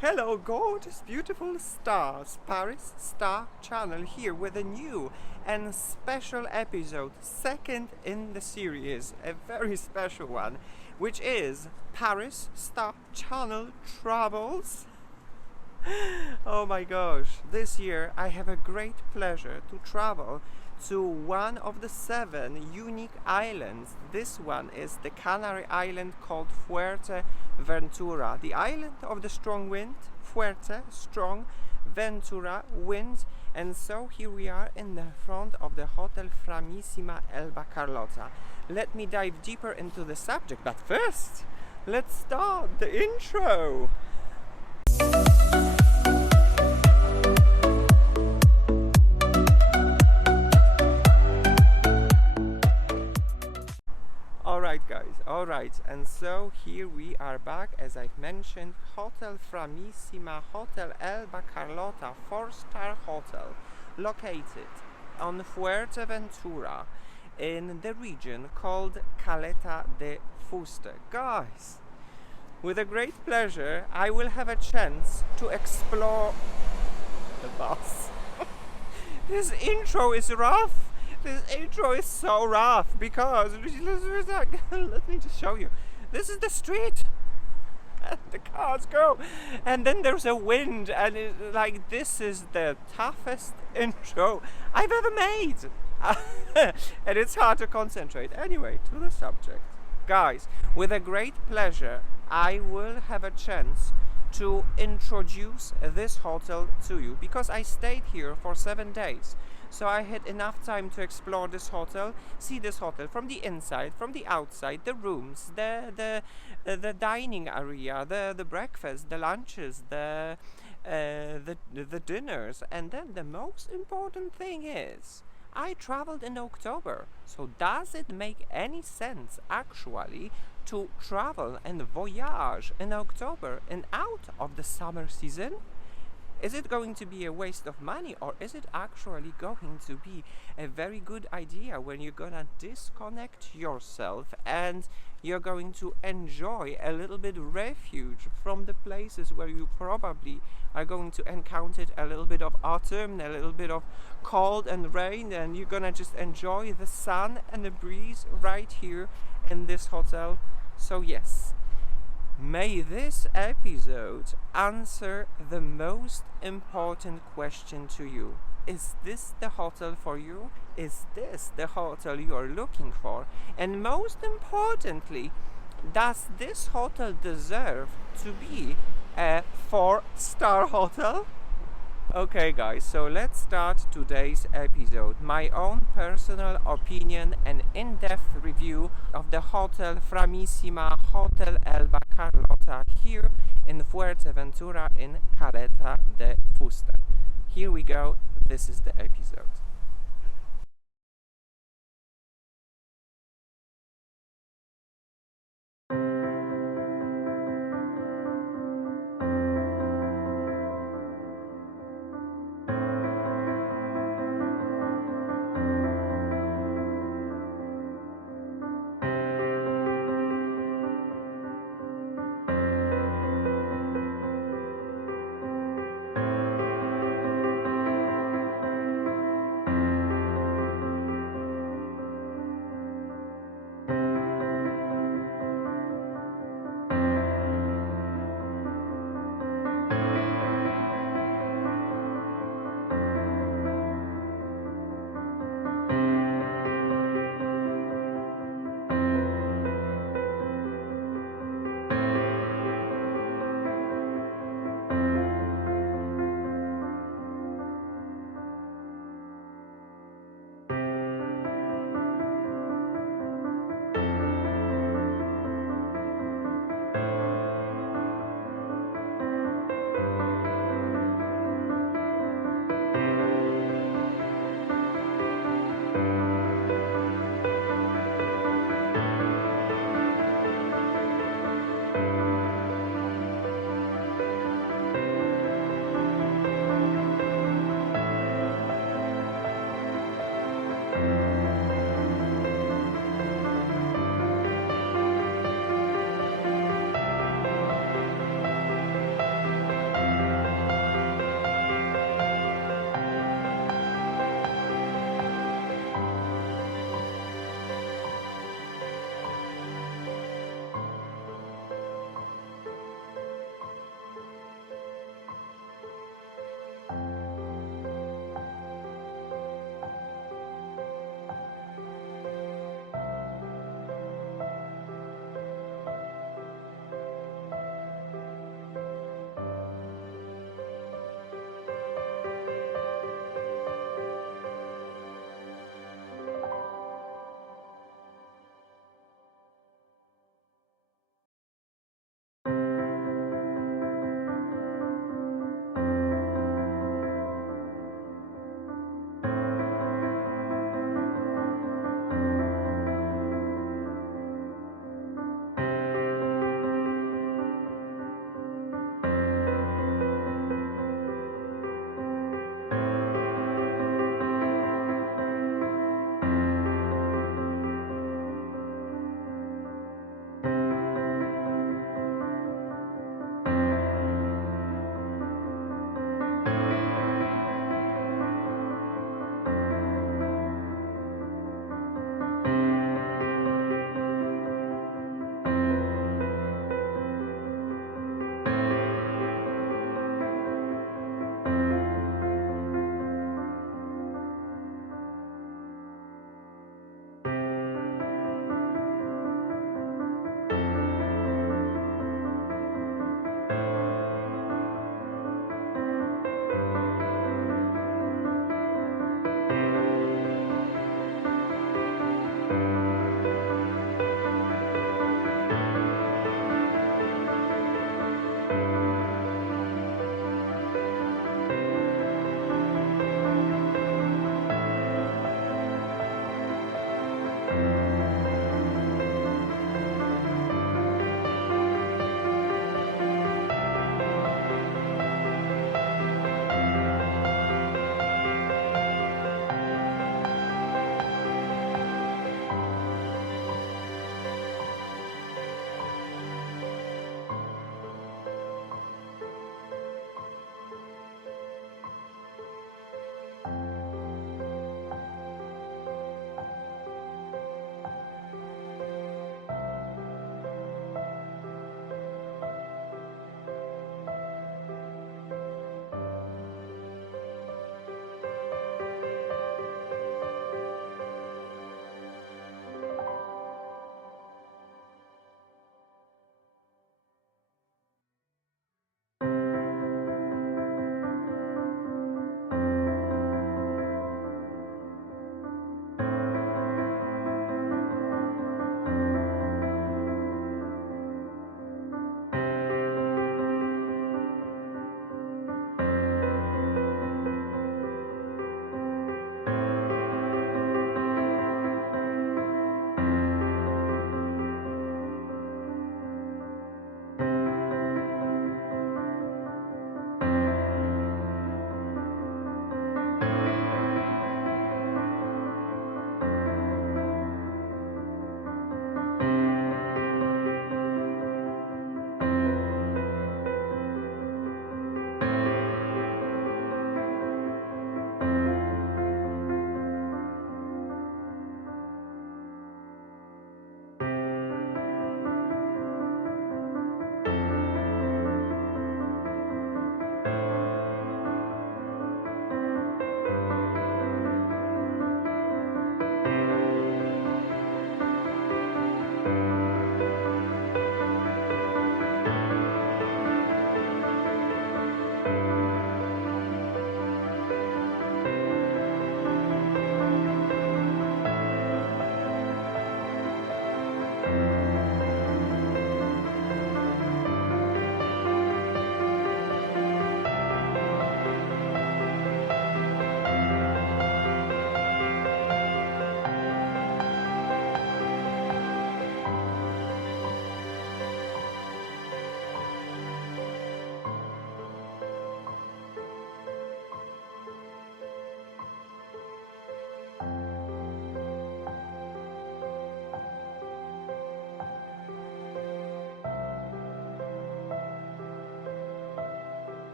Hello, gorgeous, beautiful stars. Paris Star Channel here with a new and special episode, second in the series, a very special one, which is Paris Star Channel Travels. Oh my gosh, this year I have a great pleasure to travel to one of the 7 unique islands. This one is the Canary island called Fuerteventura, the island of the strong wind, Fuerte, strong, Ventura, wind. And so here we are in the front of the Hotel Framissima Elba Carlota. Let me dive deeper into the subject, but first, let's start the intro. Alright guys, alright, and so here we are back, as I've mentioned, Hotel Framissima Hotel Elba Carlota, 4-star hotel, located on Fuerteventura in the region called Caleta de Fuste. Guys, with a great pleasure, I will have a chance to explore the bus. This intro is rough. This intro is so rough because let me just show you. This is the street, and the cars go, and then there's a wind, and this is the toughest intro I've ever made, and it's hard to concentrate. Anyway, to the subject, guys. With a great pleasure, I will have a chance to introduce this hotel to you because I stayed here for 7 days. So I had enough time to explore this hotel, see this hotel from the inside, from the outside, the rooms, the dining area, the breakfast, the lunches, the dinners, and then the most important thing is, I traveled in October. So does it make any sense actually to travel and voyage in October and out of the summer season? Is it going to be a waste of money, or is it actually going to be a very good idea when you're gonna disconnect yourself and you're going to enjoy a little bit refuge from the places where you probably are going to encounter a little bit of autumn, a little bit of cold and rain, and you're gonna just enjoy the sun and the breeze right here in this hotel? So yes, may this episode answer the most important question to you. Is this the hotel for you? Is this the hotel you are looking for? And most importantly, does this hotel deserve to be a 4-star hotel? Okay guys, so let's start today's episode. My own personal opinion and in-depth review of the Hotel Framissima Hotel Elba Carlota here in Fuerteventura in Caleta de Fuste. Here we go, this is the episode.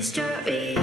history.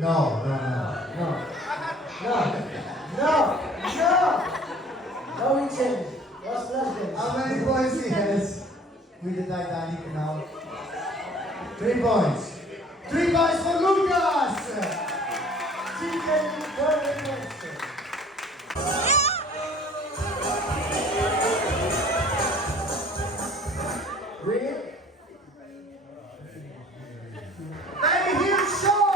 No, no, no, no, no, no, no! No change. What's left? How many points he has with the Titanic now? 3 points. 3 points for Lucas! Chicken Fuerteventura. Really? Let me hear the show!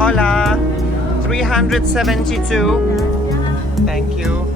Hola, 372. Thank you.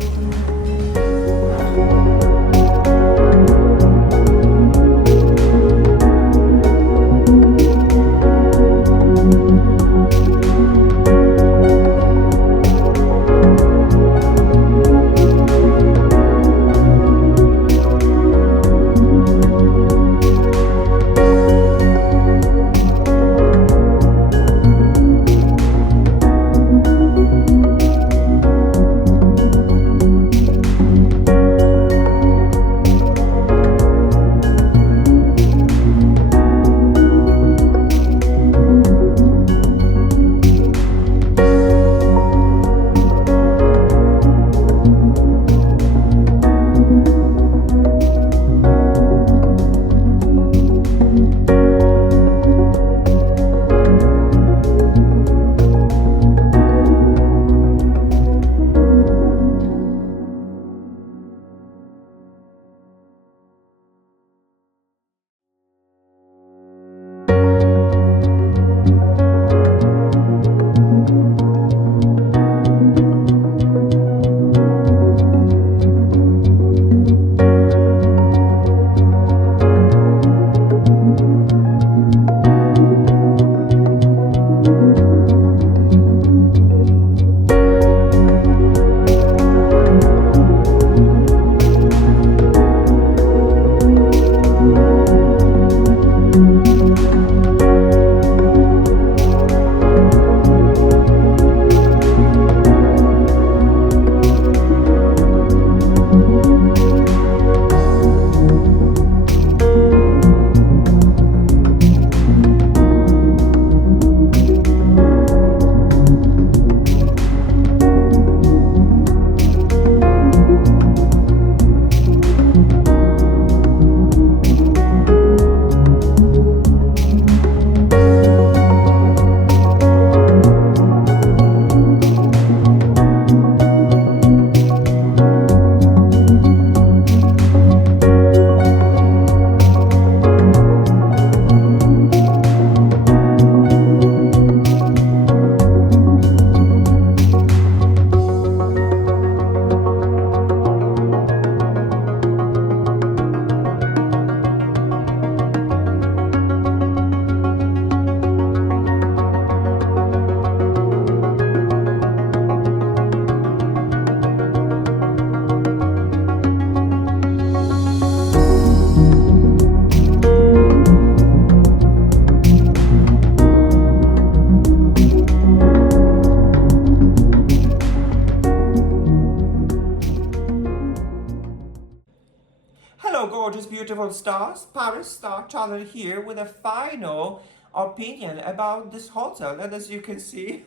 Hello, gorgeous, beautiful stars. Paris Star Channel here with a final opinion about this hotel. And as you can see,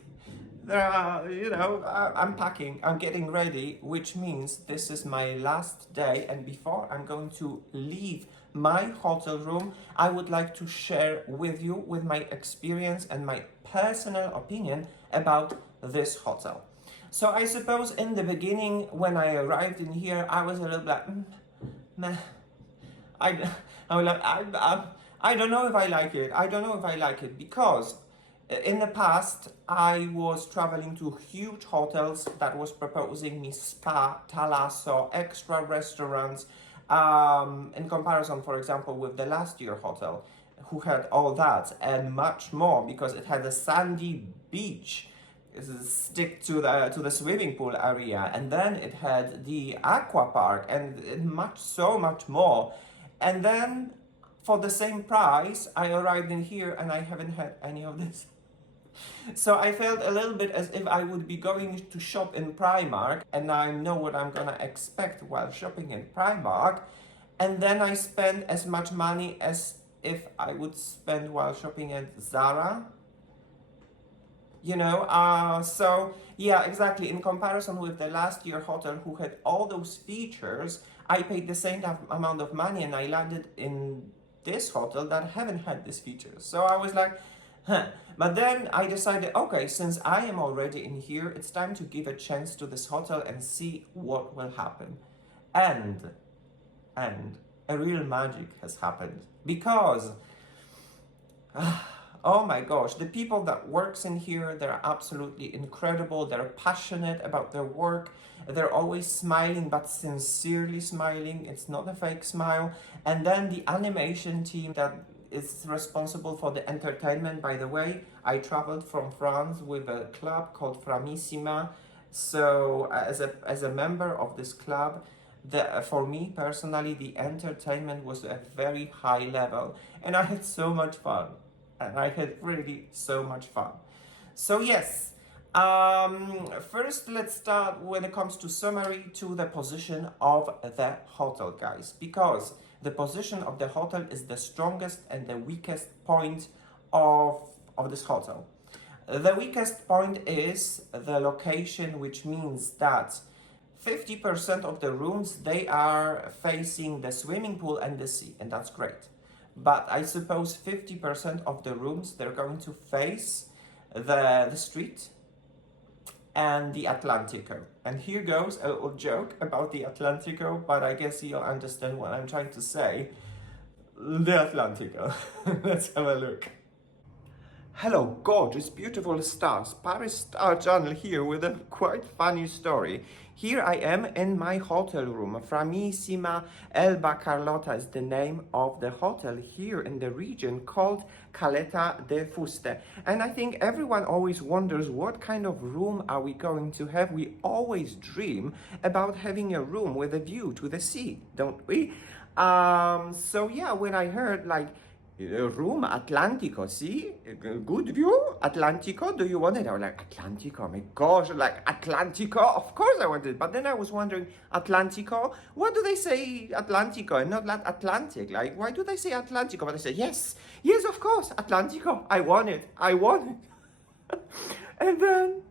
there are, I'm packing, I'm getting ready, which means this is my last day. And before I'm going to leave my hotel room, I would like to share with you with my experience and my personal opinion about this hotel. So I suppose in the beginning, when I arrived in here, I was a little like, meh. I, I don't know if I like it. I don't know if I like it because in the past I was traveling to huge hotels that was proposing me spa, thalasso, extra restaurants. In comparison, for example, with the last year hotel, who had all that and much more because it had a sandy beach stick to the swimming pool area, and then it had the aqua park and much more. And then for the same price, I arrived in here and I haven't had any of this. So I felt a little bit as if I would be going to shop in Primark and I know what I'm gonna expect while shopping in Primark. And then I spend as much money as if I would spend while shopping at Zara. So yeah, exactly. In comparison with the last year hotel who had all those features, I paid the same amount of money and I landed in this hotel that haven't had these features. So I was like, huh. But then I decided, okay, since I am already in here, it's time to give a chance to this hotel and see what will happen. And a real magic has happened because Oh my gosh, the people that works in here, they're absolutely incredible. They're passionate about their work. They're always smiling, but sincerely smiling. It's not a fake smile. And then the animation team that is responsible for the entertainment. By the way, I traveled from France with a club called Framissima. So as a member of this club, for me personally, the entertainment was at very high level, and I had so much fun. And I had really so much fun. So yes, first let's start when it comes to summary to the position of the hotel, guys, because the position of the hotel is the strongest and the weakest point of this hotel. The weakest point is the location, which means that 50% of the rooms, they are facing the swimming pool and the sea, and that's great. But I suppose 50% of the rooms, they're going to face the street and the Atlantico. And here goes a little joke about the Atlantico, but I guess you'll understand what I'm trying to say. The Atlantico. Let's have a look. Hello, gorgeous, beautiful stars. Paris Star Channel here with a quite funny story. Here I am in my hotel room. Framissima Elba Carlota is the name of the hotel here in the region called Caleta de Fuste. And I think everyone always wonders what kind of room are we going to have. We always dream about having a room with a view to the sea, don't we? So yeah, when I heard like room Atlantico, see? Good view? Atlantico, do you want it? I was like, Atlantico, oh my gosh, like Atlantico, of course I want it. But then I was wondering, Atlantico, what do they say Atlantico and not Atlantic? Like, why do they say Atlantico? But I said, yes, of course, Atlantico, I want it. And then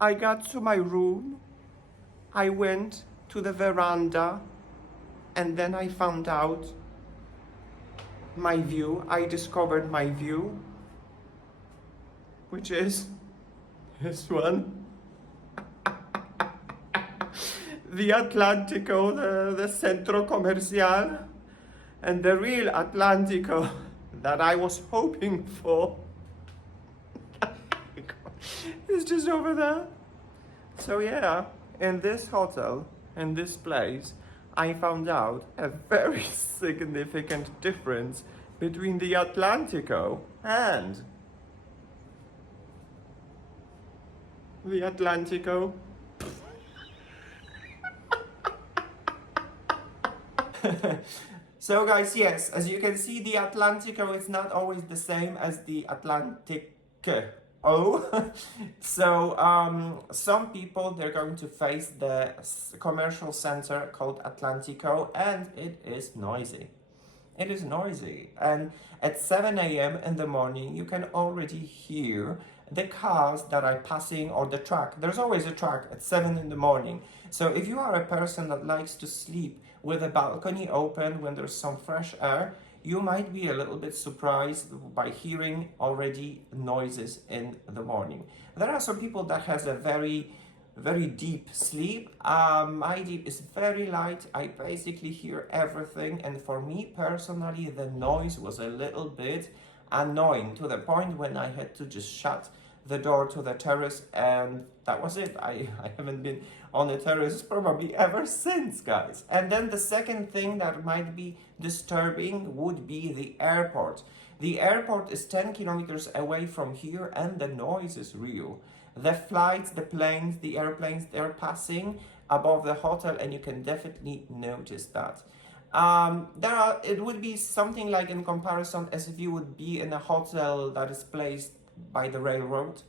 I got to my room, I went to the veranda, and then I found out my view. I discovered my view, which is this one. The Atlantico, the Centro Comercial, and the real Atlantico that I was hoping for is just over there. So yeah, in this hotel, in this place, I found out a very significant difference between the Atlantico and the Atlantico. So guys, yes, as you can see, the Atlantico is not always the same as the Atlantic. Oh, so some people, they're going to face the commercial center called Atlantico, and it is noisy. It is noisy, and at 7 a.m. in the morning you can already hear the cars that are passing, or the truck. There's always a truck at 7 in the morning. So if you are a person that likes to sleep with a balcony open when there's some fresh air, you might be a little bit surprised by hearing already noises in the morning. There are some people that has a very deep sleep. My deep is very light. I basically hear everything, and for me personally, the noise was a little bit annoying to the point when I had to just shut the door to the terrace, and that was it. I haven't been on the terrace probably ever since, guys. And then the second thing that might be disturbing would be the airport. The airport is 10 kilometers away from here, and the noise is real. The flights, the planes, the airplanes, they're passing above the hotel, and you can definitely notice that. It would be something like in comparison as if you would be in a hotel that is placed by the railroad.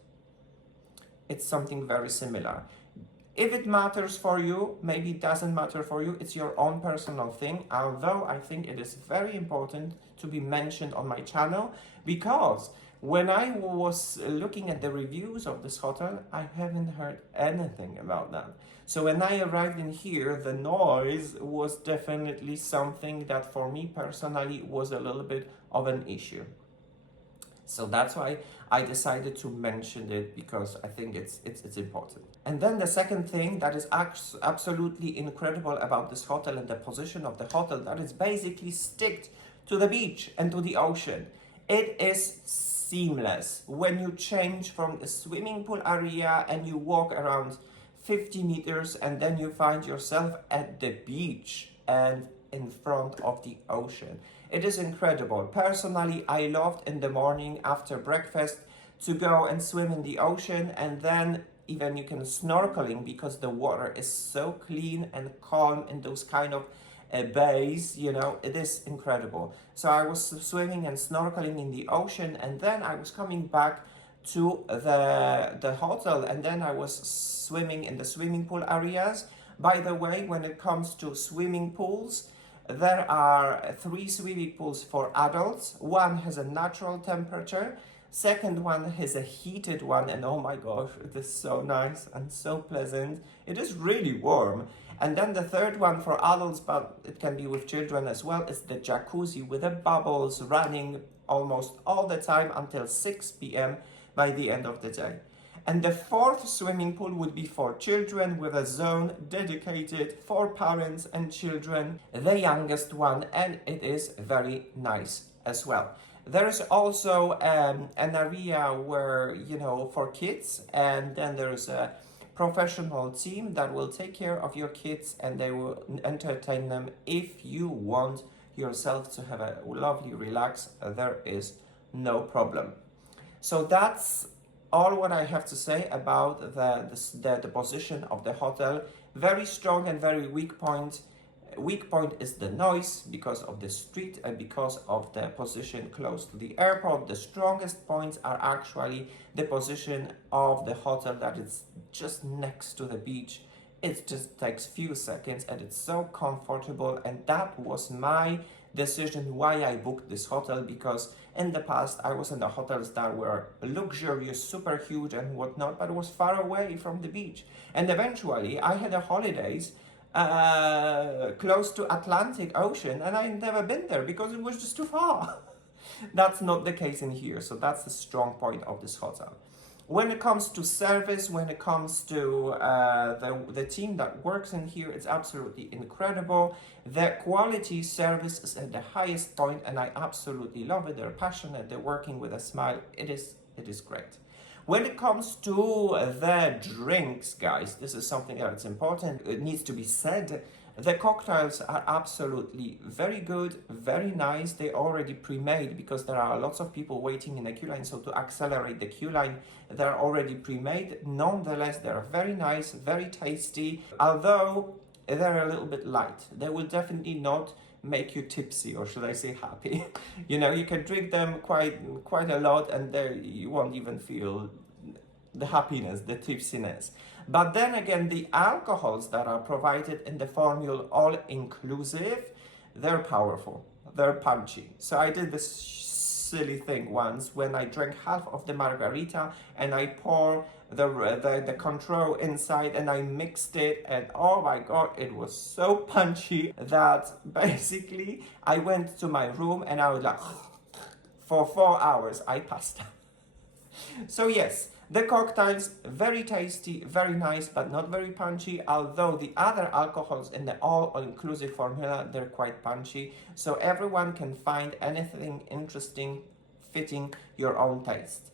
It's something very similar. If it matters for you, maybe it doesn't matter for you, it's your own personal thing, although I think it is very important to be mentioned on my channel, because when I was looking at the reviews of this hotel, I haven't heard anything about that. So when I arrived in here, the noise was definitely something that for me personally was a little bit of an issue. So that's why I decided to mention it, because I think it's important. And then the second thing that is absolutely incredible about this hotel and the position of the hotel, that is basically sticked to the beach and to the ocean. It is seamless. When you change from the swimming pool area and you walk around 50 meters and then you find yourself at the beach and in front of the ocean. It is incredible. Personally, I loved in the morning after breakfast to go and swim in the ocean, and then even you can snorkeling because the water is so clean and calm in those kind of bays, you know, it is incredible. So I was swimming and snorkeling in the ocean, and then I was coming back to the hotel, and then I was swimming in the swimming pool areas. By the way, when it comes to swimming pools, there are 3 swimming pools for adults. One has a natural temperature, second one has a heated one, and oh my gosh, it is so nice and so pleasant. It is really warm. And then the third one for adults, but it can be with children as well, is the jacuzzi with the bubbles running almost all the time until 6 p.m. by the end of the day. And the fourth swimming pool would be for children with a zone dedicated for parents and children, the youngest one, and it is very nice as well. There is also an area where, you know, for kids, and then there's a professional team that will take care of your kids and they will entertain them. If you want yourself to have a lovely relax, there is no problem. So that's all what I have to say about the position of the hotel. Very strong and very weak point. Weak point is the noise because of the street and because of the position close to the airport. The strongest points are actually the position of the hotel that is just next to the beach. It just takes few seconds and it's so comfortable, and that was my decision why I booked this hotel, because in the past I was in the hotels that were luxurious, super huge and whatnot, but it was far away from the beach. And eventually I had a holidays close to Atlantic Ocean, and I never been there because it was just too far. That's not the case in here, so that's the strong point of this hotel. When it comes to service, when it comes to the team that works in here, it's absolutely incredible. The quality service is at the highest point, and I absolutely love it. They're passionate, they're working with a smile. It is great. When it comes to the drinks, guys, this is something that's important. It needs to be said. The cocktails are absolutely very good, very nice. They already pre-made because there are lots of people waiting in the queue line. So to accelerate the queue line, they're already pre-made. Nonetheless, they're very nice, very tasty. Although they're a little bit light, they will definitely not make you tipsy, or should I say happy. You know, you can drink them quite a lot and there you won't even feel the happiness, the tipsiness. But then again, the alcohols that are provided in the formula all inclusive, they're powerful, they're punchy. So I did this silly thing once when I drank half of the margarita and I pour the control inside and I mixed it, and oh my god, it was so punchy that basically I went to my room and I was like for 4 hours I passed out. So yes, the cocktails, very tasty, very nice, but not very punchy, although the other alcohols in the all-inclusive formula, they're quite punchy, so everyone can find anything interesting fitting your own taste.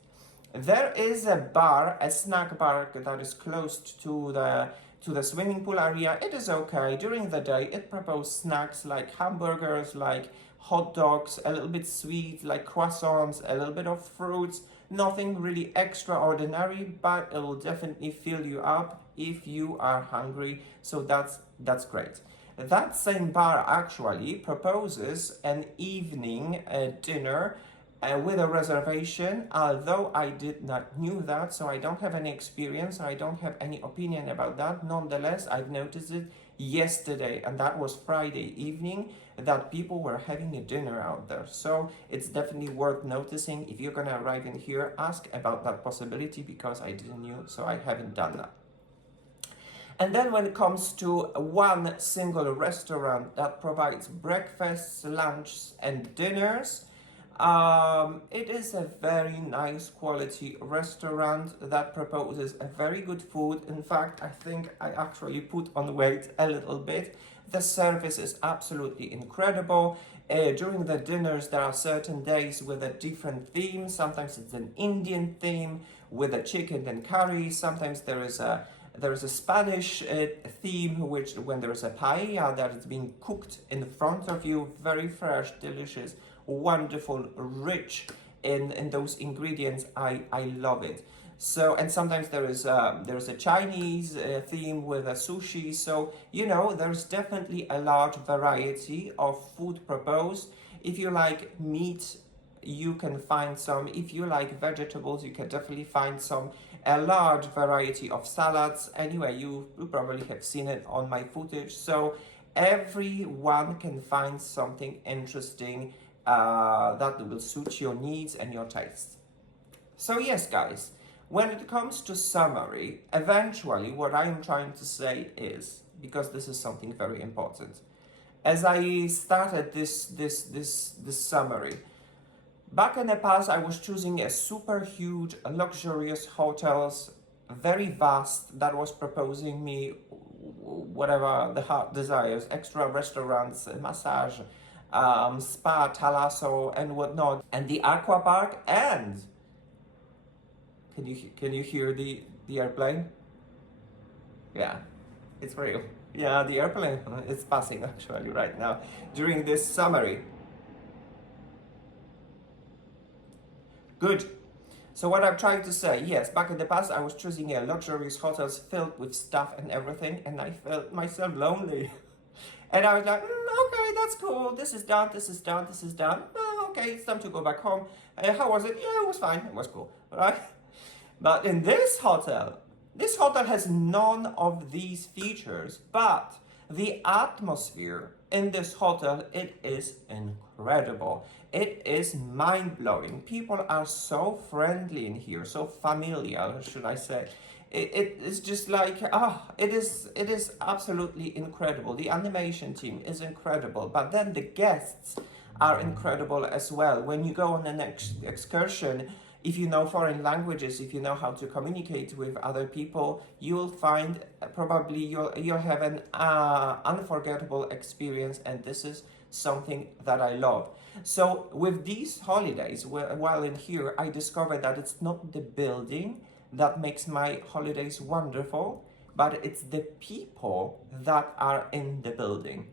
There is a bar, a snack bar that is close to the swimming pool area. It is okay. During the day, it proposes snacks like hamburgers, like hot dogs, a little bit sweet, like croissants, a little bit of fruits. Nothing really extraordinary, but it will definitely fill you up if you are hungry. So that's great. That same bar actually proposes an evening dinner with a reservation, although I did not knew that, so I don't have any experience, I don't have any opinion about that. Nonetheless, I've noticed it yesterday, and that was Friday evening, that people were having a dinner out there. So it's definitely worth noticing. If you're gonna arrive in here, ask about that possibility, because I didn't know, so I haven't done that. And then when it comes to one single restaurant that provides breakfasts, lunches, and dinners, it is a very nice quality restaurant that proposes a very good food. In fact, I think I actually put on weight a little bit. The service is absolutely incredible. During the dinners, there are certain days with a different theme. Sometimes it's an Indian theme with a chicken and curry. Sometimes there is a Spanish theme, which when there is a paella that is being cooked in front of you, very fresh, delicious, wonderful, rich in those ingredients. I love it. So, and sometimes there is a Chinese theme with a sushi. So, you know, there's definitely a large variety of food proposed. If you like meat, you can find some. If you like vegetables, you can definitely find some. A large variety of salads. Anyway, you probably have seen it on my footage. So everyone can find something interesting that will suit your needs and your tastes. So yes, guys, when it comes to summary, eventually what I am trying to say is, because this is something very important, as I started this summary, back in the past I was choosing a super huge, luxurious hotels, very vast, that was proposing me whatever the heart desires, extra restaurants, massage, spa, thalasso, and whatnot, and the aqua park, and can you hear the airplane? Yeah, it's real. Yeah, the airplane is passing actually right now during this summary. Good. So what I'm trying to say, yes, back in the past I was choosing a luxurious hotels filled with stuff and everything, and I felt myself lonely. And I was like, okay, that's cool. This is done. This is done. This is done. Okay, it's time to go back home. How was it? Yeah, it was fine. It was cool, right? But in this hotel has none of these features, but the atmosphere in this hotel, it is incredible. It is mind-blowing. People are so friendly in here, so familiar, should I say. It is just like, it is absolutely incredible. The animation team is incredible, but then the guests are incredible as well. When you go on an excursion, if you know foreign languages, if you know how to communicate with other people, you'll find probably you'll have an unforgettable experience, and this is something that I love. So with these holidays, while in here, I discovered that it's not the building that makes my holidays wonderful, but it's the people that are in the building.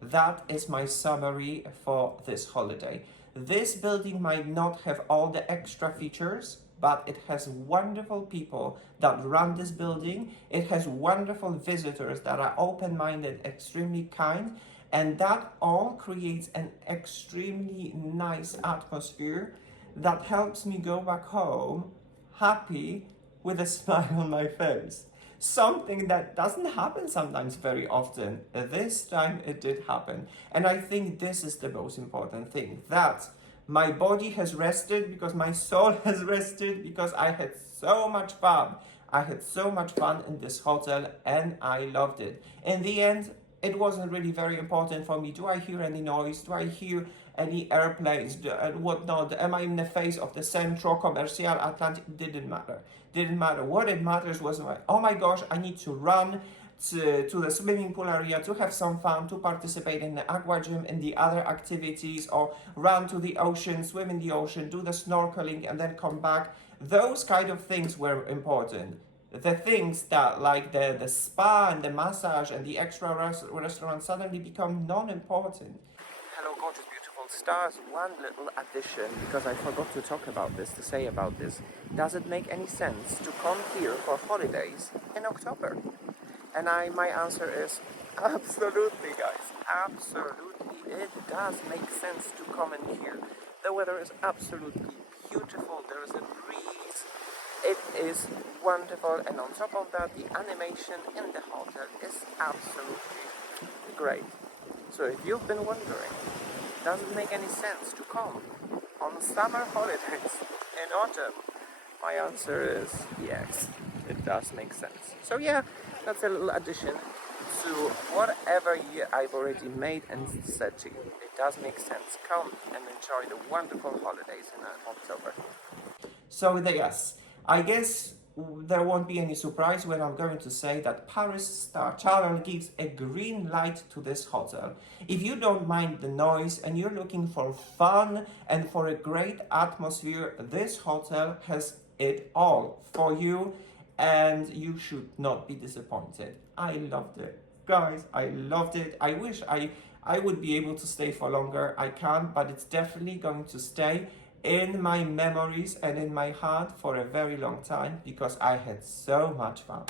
That is my summary for this holiday. This building might not have all the extra features, but it has wonderful people that run this building. It has wonderful visitors that are open-minded, extremely kind, and that all creates an extremely nice atmosphere that helps me go back home happy with a smile on my face. Something that doesn't happen sometimes very often. This time it did happen. And I think this is the most important thing, that my body has rested because my soul has rested, because I had so much fun. I had so much fun in this hotel and I loved it. In the end, it wasn't really very important for me. Do I hear any noise? Do I hear any airplanes and whatnot? Am I in the face of the Centro Comercial Atlantic? Didn't matter. Didn't matter. What it matters was, oh my gosh, I need to run to the swimming pool area to have some fun, to participate in the aqua gym and the other activities, or run to the ocean, swim in the ocean, do the snorkeling, and then come back. Those kind of things were important. The things that, like the spa and the massage and the extra restaurant, suddenly become non-important. Hello, gorgeous, beautiful stars. One little addition, because I forgot to talk about this, to say about this. Does it make any sense to come here for holidays in October? And my answer is absolutely, guys. Absolutely. It does make sense to come in here. The weather is absolutely beautiful. There is a breeze. It is wonderful, and on top of that, the animation in the hotel is absolutely great. So if you've been wondering, does it make any sense to come on summer holidays in autumn? My answer is yes, it does make sense. So yeah, that's a little addition to whatever year I've already made and said to you. It does make sense. Come and enjoy the wonderful holidays in October. So yes, I guess there won't be any surprise when I'm going to say that Paris Star Channel gives a green light to this hotel. If you don't mind the noise and you're looking for fun and for a great atmosphere, this hotel has it all for you, and you should not be disappointed. I loved it. Guys, I loved it. I wish I would be able to stay for longer. I can't, but it's definitely going to stay in my memories and in my heart for a very long time because I had so much fun.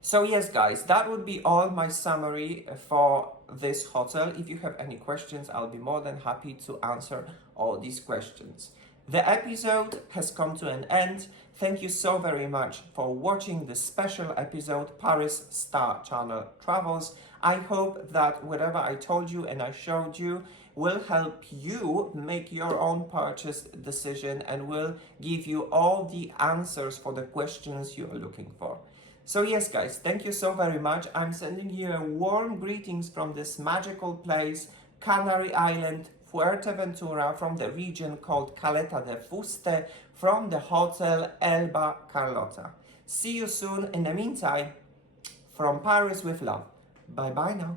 So yes, guys, that would be all my summary for this hotel. If you have any questions, I'll be more than happy to answer all these questions. The episode has come to an end. Thank you so very much for watching this special episode, Paris Star Channel Travels. I hope that whatever I told you and I showed you will help you make your own purchase decision and will give you all the answers for the questions you are looking for. So yes, guys, thank you so very much. I'm sending you a warm greetings from this magical place, Canary Island, Fuerteventura, from the region called Caleta de Fuste, from the Hotel Elba Carlota. See you soon. In the meantime, from Paris with love. Bye bye now.